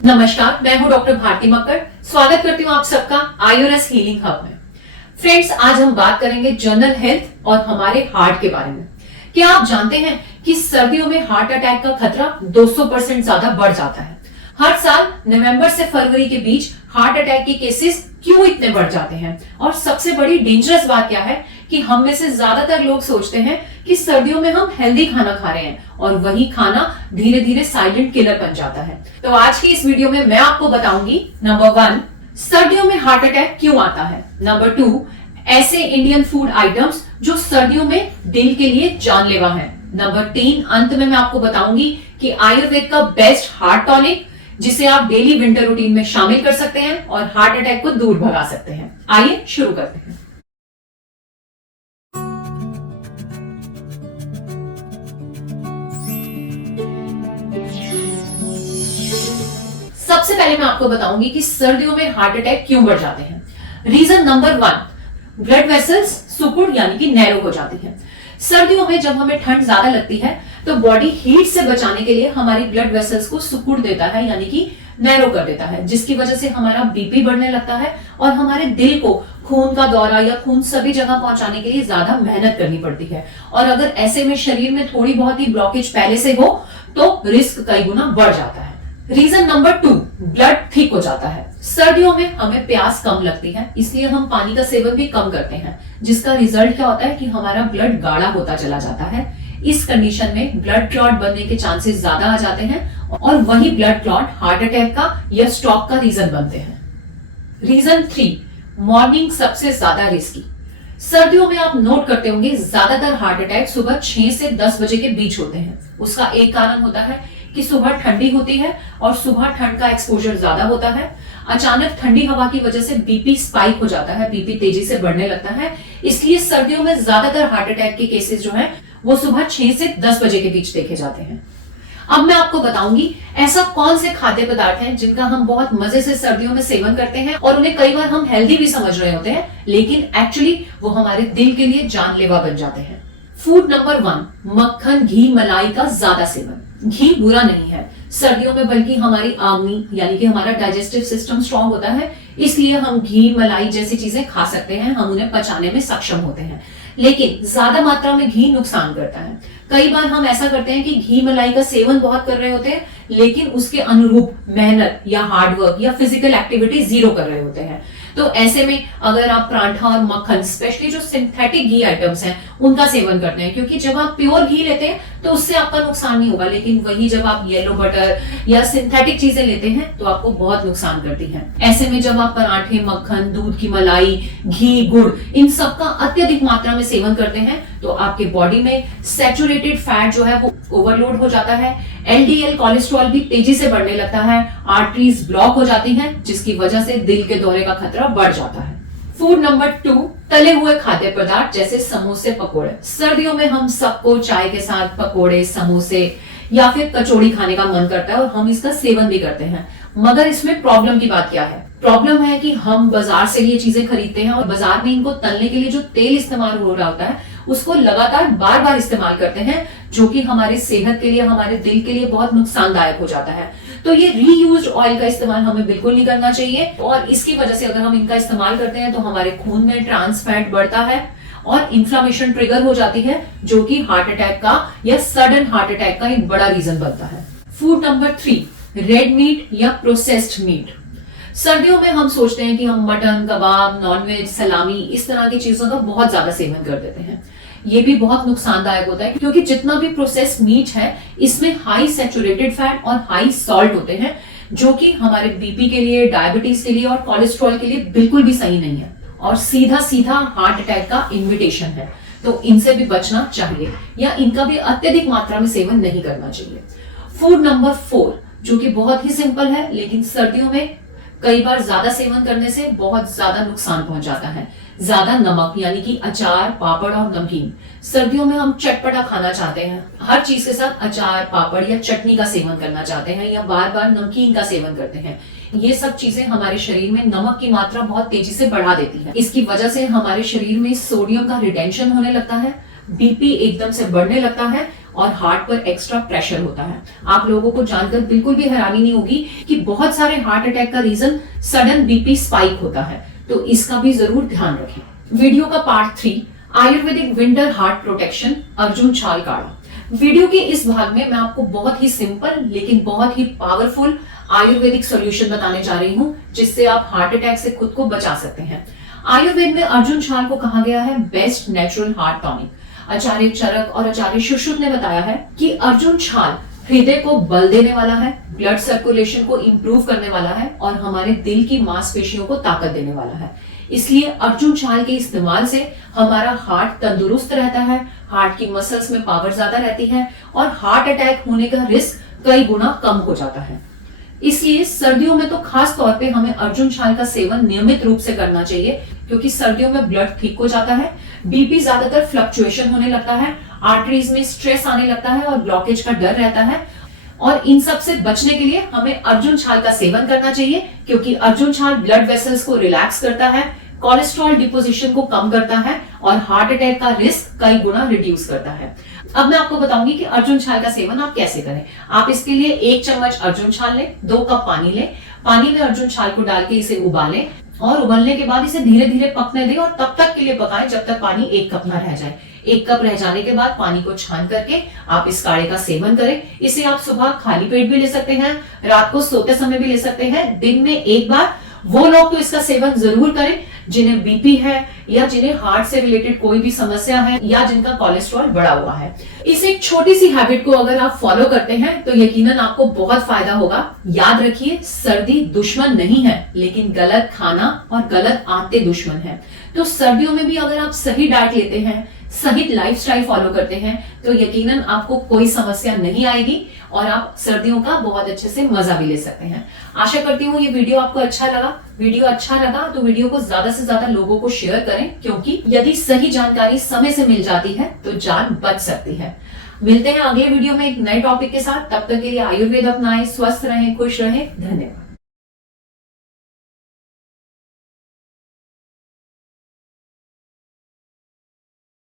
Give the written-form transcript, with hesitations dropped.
नमस्कार, मैं हूं डॉक्टर भारती मक्कड़। स्वागत करती हूं आप सबका आईओएस हीलिंग हब में। फ्रेंड्स, आज हम बात करेंगे जनरल हेल्थ और हमारे हार्ट के बारे में। क्या आप जानते हैं कि सर्दियों में हार्ट अटैक का खतरा 200% ज्यादा बढ़ जाता है। हर साल नवंबर से फरवरी के बीच हार्ट अटैक के केसेस क्यों इतने बढ़ जाते हैं, और सबसे बड़ी डेंजरस बात क्या है कि हम में से ज्यादातर लोग सोचते हैं कि सर्दियों में हम हेल्दी खाना खा रहे हैं और वही खाना धीरे धीरे साइलेंट किलर बन जाता है। तो आज की इस वीडियो में मैं आपको बताऊंगी, नंबर 1, सर्दियों में हार्ट अटैक क्यों आता है। नंबर 2, ऐसे इंडियन फूड आइटम्स जो सर्दियों में दिल के लिए जानलेवा हैं। नंबर 3, अंत में मैं आपको बताऊंगी कि आयुर्वेद का बेस्ट हार्ट टॉनिक जिसे आप डेली विंटर रूटीन में शामिल कर सकते हैं और हार्ट अटैक को दूर भगा सकते हैं। आइए शुरू करते हैं। सबसे पहले मैं आपको बताऊंगी कि सर्दियों में हार्ट अटैक क्यों बढ़ जाते हैं। रीजन नंबर 1, ब्लड वेसल्स सिकुड़ यानी कि नैरो हो जाती है। सर्दियों में जब हमें ठंड ज्यादा लगती है तो बॉडी हीट से बचाने के लिए हमारी ब्लड वेसल्स को सिकुड़ देता है यानी कि नैरो कर देता है, जिसकी वजह से हमारा बीपी बढ़ने लगता है और हमारे दिल को खून का दौरा या खून सभी जगह पहुंचाने के लिए ज्यादा मेहनत करनी पड़ती है। और अगर ऐसे में शरीर में थोड़ी बहुत ही ब्लॉकेज पहले से हो तो रिस्क कई गुना बढ़ जाता है। रीजन नंबर 2, ब्लड थिक हो जाता है। सर्दियों में हमें प्यास कम लगती है, इसलिए हम पानी का सेवन भी कम करते हैं, जिसका रिजल्ट क्या होता है कि हमारा ब्लड गाढ़ा होता चला जाता है। इस कंडीशन में ब्लड क्लॉट बनने के चांसेस ज्यादा आ जाते हैं और वही ब्लड क्लॉट हार्ट अटैक का या स्ट्रोक का रीजन बनते हैं। रीजन 3, मॉर्निंग सबसे ज्यादा रिस्की। सर्दियों में आप नोट करते होंगे ज्यादातर हार्ट अटैक सुबह 6 से 10 बजे के बीच होते हैं। उसका एक कारण होता है कि सुबह ठंडी होती है और सुबह ठंड का एक्सपोजर ज्यादा होता है। अचानक ठंडी हवा की वजह से बीपी स्पाइक हो जाता है, बीपी तेजी से बढ़ने लगता है। इसलिए सर्दियों में ज्यादातर हार्ट अटैक के केसेस जो हैं वो सुबह 6 से 10 बजे के बीच देखे जाते हैं। अब मैं आपको बताऊंगी ऐसा कौन से खाद्य पदार्थ हैं जिनका हम बहुत मजे से सर्दियों में सेवन करते हैं और उन्हें कई बार हम हेल्दी भी समझ रहे होते हैं, लेकिन एक्चुअली वो हमारे दिल के लिए जानलेवा बन जाते हैं। फूड नंबर 1, मक्खन, घी, मलाई का ज्यादा सेवन। घी बुरा नहीं है सर्दियों में, बल्कि हमारी आमनी यानी कि हमारा डाइजेस्टिव सिस्टम स्ट्रांग होता है, इसलिए हम घी, मलाई जैसी चीजें खा सकते हैं, हम उन्हें पचाने में सक्षम होते हैं। लेकिन ज्यादा मात्रा में घी नुकसान करता है। कई बार हम ऐसा करते हैं कि घी मलाई का सेवन बहुत कर रहे होते हैं, लेकिन उसके अनुरूप मेहनत या हार्डवर्क या फिजिकल एक्टिविटी जीरो कर रहे होते हैं। तो ऐसे में अगर आप पराठा और मक्खन, स्पेशली जो सिंथेटिक घी आइटम्स हैं, उनका सेवन करते हैं, क्योंकि जब आप प्योर घी लेते हैं तो उससे आपका नुकसान नहीं होगा, लेकिन वही जब आप येलो बटर या सिंथेटिक चीजें लेते हैं तो आपको बहुत नुकसान करती है। ऐसे में जब आप पराठे, मक्खन, दूध की मलाई, घी, गुड़, इन सब का अत्यधिक मात्रा में सेवन करते हैं तो आपके बॉडी में सैचुरेटेड फैट जो है वो ओवरलोड हो जाता है, एलडीएल कोलेस्ट्रॉल भी तेजी से बढ़ने लगता है, आर्टरीज ब्लॉक हो जाती हैं, जिसकी वजह से दिल के दौरे का खतरा बढ़ जाता है। फूड नंबर 2, तले हुए खाद्य पदार्थ जैसे समोसे, पकोड़े। सर्दियों में हम सबको चाय के साथ पकोड़े, समोसे या फिर कचौड़ी खाने का मन करता है और हम इसका सेवन भी करते हैं, मगर इसमें प्रॉब्लम की बात क्या है? प्रॉब्लम है कि हम बाजार से ये चीजें खरीदते हैं और बाजार में इनको तलने के लिए जो तेल इस्तेमाल हो रहा होता है उसको लगातार बार बार इस्तेमाल करते हैं, जो कि हमारी सेहत के लिए, हमारे दिल के लिए बहुत नुकसानदायक हो जाता है। तो ये रीयूज्ड ऑयल का इस्तेमाल हमें बिल्कुल नहीं करना चाहिए, और इसकी वजह से अगर हम इनका इस्तेमाल करते हैं तो हमारे खून में ट्रांस फैट बढ़ता है और इन्फ्लामेशन ट्रिगर हो जाती है, जो कि हार्ट अटैक का या सडन हार्ट अटैक का एक बड़ा रीजन बनता है। फूड नंबर 3, रेड मीट या प्रोसेस्ड मीट। सर्दियों में हम सोचते हैं कि हम मटन, कबाब, नॉनवेज, सलामी, इस तरह की चीजों का बहुत ज्यादा सेवन कर देते हैं। ये भी बहुत नुकसानदायक होता है, क्योंकि जितना भी प्रोसेस्ड मीट है इसमें हाई सैचुरेटेड फैट और हाई सॉल्ट होते हैं, जो कि हमारे बीपी के लिए, डायबिटीज के लिए और कोलेस्ट्रॉल के लिए बिल्कुल भी सही नहीं है और सीधा सीधा हार्ट अटैक का इन्विटेशन है। तो इनसे भी बचना चाहिए या इनका भी अत्यधिक मात्रा में सेवन नहीं करना चाहिए। फूड नंबर 4, जो कि बहुत ही सिंपल है, लेकिन सर्दियों में कई बार ज्यादा सेवन करने से बहुत ज्यादा नुकसान पहुंच जाता है। ज्यादा नमक यानी कि अचार, पापड़ और नमकीन। सर्दियों में हम चटपटा खाना चाहते हैं, हर चीज के साथ अचार, पापड़ या चटनी का सेवन करना चाहते हैं या बार बार नमकीन का सेवन करते हैं। ये सब चीजें हमारे शरीर में नमक की मात्रा बहुत तेजी से बढ़ा देती है। इसकी वजह से हमारे शरीर में सोडियम का रिटेंशन होने लगता है, बीपी एकदम से बढ़ने लगता है और हार्ट पर एक्स्ट्रा प्रेशर होता है। आप लोगों को जानकर बिल्कुल भी हैरानी नहीं होगी कि बहुत सारे हार्ट अटैक का रीजन सडन बीपी स्पाइक होता है, तो इसका भी जरूर ध्यान रखें। वीडियो का part 3, Ayurvedic winter heart protection, Arjun छाल काढ़ा। वीडियो के इस भाग में मैं आपको बहुत ही सिंपल लेकिन बहुत ही पावरफुल आयुर्वेदिक सॉल्यूशन बताने जा रही हूं, जिससे आप हार्ट अटैक से खुद को बचा सकते हैं। आयुर्वेद में अर्जुन छाल को कहा गया है बेस्ट नेचुरल हार्ट टॉनिक। आचार्य चरक और आचार्य सुश्रुत ने बताया है कि अर्जुन छाल हृदय को बल देने वाला है, ब्लड सर्कुलेशन को इंप्रूव करने वाला है और हमारे दिल की मांसपेशियों को ताकत देने वाला है। इसलिए अर्जुन छाल के इस्तेमाल से हमारा हार्ट तंदुरुस्त रहता है, हार्ट की मसल्स में पावर ज्यादा रहती है और हार्ट अटैक होने का रिस्क कई गुना कम हो जाता है। इसलिए सर्दियों में तो खास तौर पे हमें अर्जुन छाल का सेवन नियमित रूप से करना चाहिए, क्योंकि सर्दियों में ब्लड ठीक हो जाता है, बीपी ज्यादातर फ्लक्चुएशन होने लगता है, आर्टरीज में स्ट्रेस आने लगता है और ब्लॉकेज का डर रहता है। और इन सब से बचने के लिए हमें अर्जुन छाल का सेवन करना चाहिए, क्योंकि अर्जुन छाल ब्लड वेसल्स को रिलैक्स करता है, कोलेस्ट्रॉल डिपोजिशन को कम करता है और हार्ट अटैक का रिस्क कई गुना रिड्यूस करता है। अब मैं आपको बताऊंगी कि अर्जुन छाल का सेवन आप कैसे करें। आप इसके लिए 1 चम्मच अर्जुन छाल लें, 2 कप पानी लें, पानी में अर्जुन छाल को डाल के इसे उबालें और उबलने के बाद इसे धीरे धीरे पकने दें और तब तक के लिए पकाएं जब तक पानी 1 कप ना रह जाए। 1 कप रह जाने के बाद पानी को छान करके आप इस काढ़े का सेवन करें। इसे आप सुबह खाली पेट भी ले सकते हैं, रात को सोते समय भी ले सकते हैं, दिन में 1 बार। वो लोग तो इसका सेवन जरूर करें जिन्हें बीपी है या जिन्हें हार्ट से रिलेटेड कोई भी समस्या है या जिनका कोलेस्ट्रॉल बढ़ा हुआ है। इस एक छोटी सी हैबिट को अगर आप फॉलो करते हैं तो यकीनन आपको बहुत फायदा होगा। याद रखिए, सर्दी दुश्मन नहीं है, लेकिन गलत खाना और गलत आदतें दुश्मन है। तो सर्दियों में भी अगर आप सही डाइट लेते हैं, सही लाइफस्टाइल फॉलो करते हैं, तो यकीनन आपको कोई समस्या नहीं आएगी और आप सर्दियों का बहुत अच्छे से मजा भी ले सकते हैं। आशा करती हूँ ये वीडियो आपको अच्छा लगा। वीडियो अच्छा लगा तो वीडियो को ज्यादा से ज्यादा लोगों को शेयर करें, क्योंकि यदि सही जानकारी समय से मिल जाती है तो जान बच सकती है। मिलते हैं अगले वीडियो में एक नए टॉपिक के साथ। तब तक के लिए आयुर्वेद अपनाएं, स्वस्थ रहें, खुश रहें। धन्यवाद।